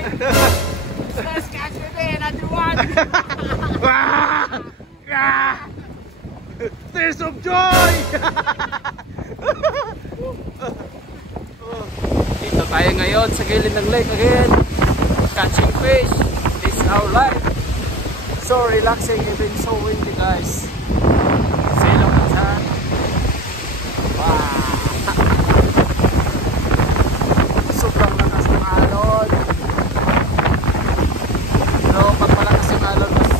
Let's catch me, another one. Tears of joy! Dito tayo ngayon sa gilid ng lake again. Catching fish. This is our life. So relaxing, even so windy guys. Silong ng sun. Wow! Sobrang lakas ng alon. Pero pag malakas yung alon, mas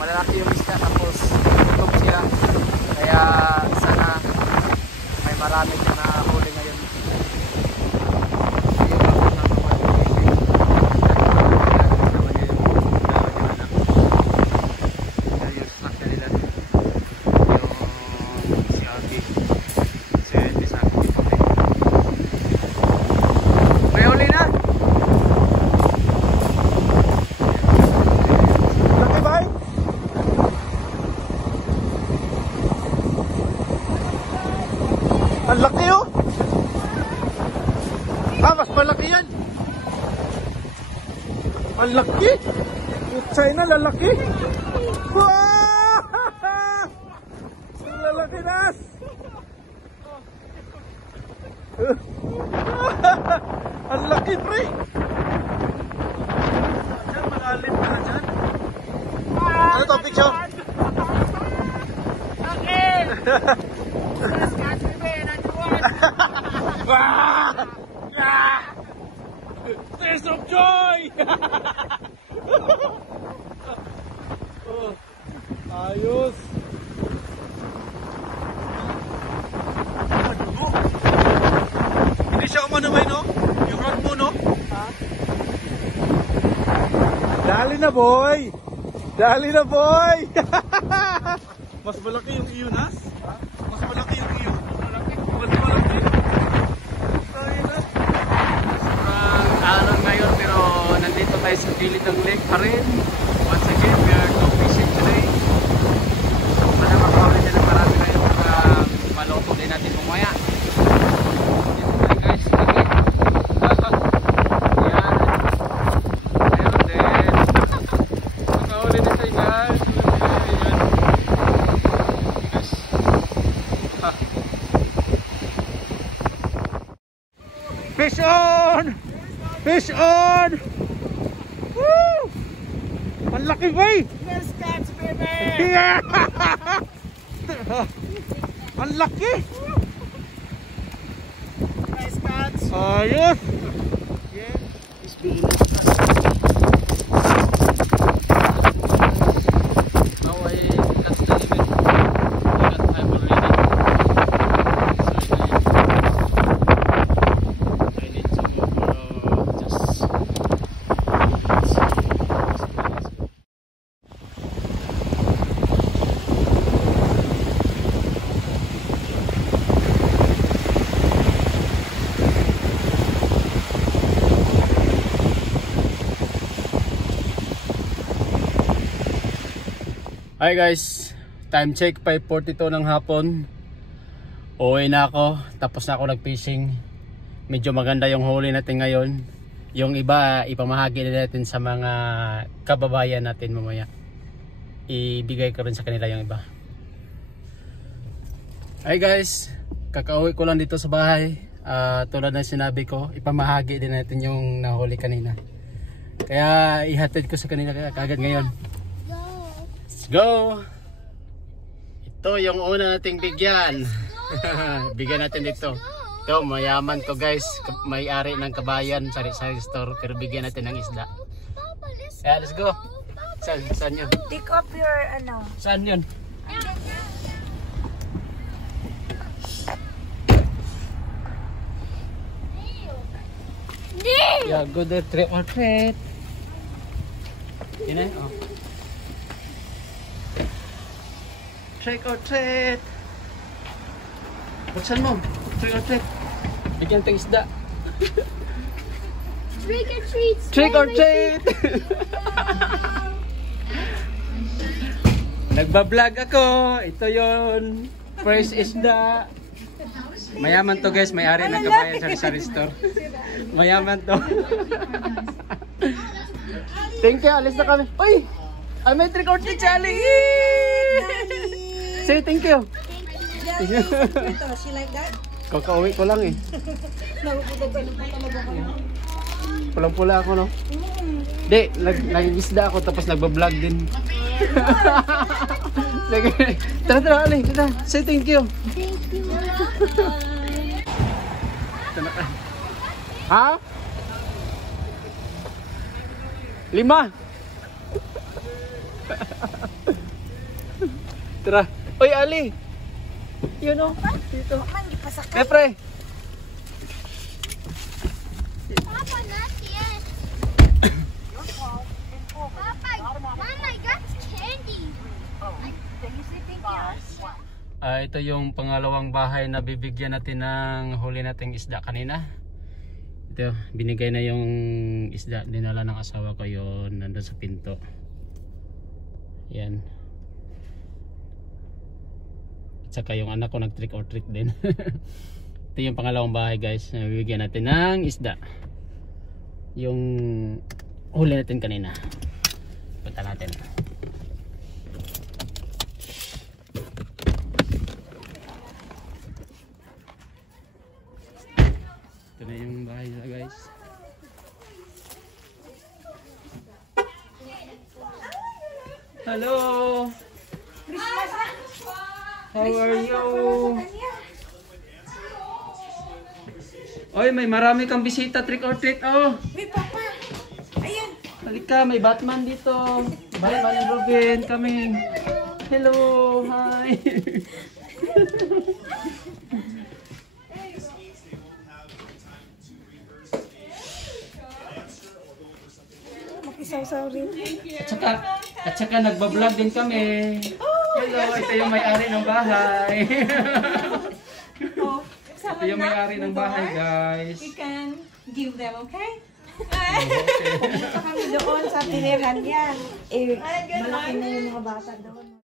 malalaki yung isda, tapos tutok siya. Kaya sana may marami na nahuli ngayon. Ang laki oh! Mas malaki yan! Ang laki! China, lalaki! Wow! Ang lalaki nas! Ang laki pre! Diyan, malalim na dyan. Ano to, picture? Okay! Let's catch me, another one. Tears of joy! Ayos! Hindi siya umanamay no? Yung rod mo no? Ha? Dali na boy! Dali na boy! Mas malaki yung iyo nas? Mas malaki yung iyo. Mas malaki. Sobrang araw ngayon pero nandito tayo sa gilid ng lake pa rin. Once again, we are go fishing today. Sana makahuli din ng marami ngayon para maluto din natin mamaya. Dito tayo guys, sa lake. Ayan. Meron din. Makahuli din tayo guys. Fish on! Fish on! Woo! Ang laki boy! Let's catch me, Yeah! Ang laki! Nice catch. Ayos! Yeah. It's being now I cut the limit. I got time already. Hi guys, time check 5:42 ng hapon. Uwi na ako, tapos na ako nag-fishing. Medyo maganda yung huli natin ngayon. Yung iba ipamahagi na natin sa mga kababayan natin mamaya. Ibigay ko rin sa kanila yung iba. Hi guys, kakauwi ko lang dito sa bahay. Tulad ng sinabi ko, ipamahagi din natin yung nahuli kanina. Kaya ihatid ko sa kanila kagad ngayon. Let's go! Ito yung una nating bigyan. Bigyan natin dito. Ito, mayaman to guys. May-ari ng kabayan, sari-sari store. Pero bigyan natin ng isda. Yeah, let's go. Saan yun? Pick up your ano. Saan yun? Yeah, go there, trick or treat. Yun eh, oh. Trick or treat. Buksan mo. Trick or treat. Bigyan tayong isda. Trick or treat. Trick or treat. Nagbablog ako. Ito yon. First isda. Mayaman to guys, may-ari ng Kabayan Sari-Sari Store. Mayaman to. Thank you, alis na kami. Uy! I may trick or treat, Charlie! Say thank you. She like that? Kakauwi ko lang eh. Pulang-pula ako, no? Di, nag-isda ako tapos nagbablog din. Sige, tara, Ali, tara. Say thank you. Thank you. Ha? 5. Tara. Oy, Ali. Yun o. Dito. Pre. Papa, not yet. Papa, Mama, I got candy. Ito yung pangalawang bahay na bibigyan natin ng huli nating isda kanina. Ito, binigay na yung isda, dinala ng asawa ko yun, nandun sa pinto. Yan. At saka yung anak ko nag trick or treat din. Ito yung pangalawang bahay guys, na bibigyan natin ng isda. Yung huli natin kanina. Punta natin. Ito na yung bahay nila guys. Hello! How are you? Oy, may marami kang bisita, trick or treat oh! May papa! Ayan! Halika, may Batman dito. Bye, Bye, Robin, coming. Hello, hi. Makisaw-saw rin. At saka nagbablog din kami. Hello, ito yung may-ari ng bahay. Ito yung may-ari ng bahay, guys. You can give them, okay? Pupunta kami doon sa tiniran yan. Eh, malaki na yung mga bata doon.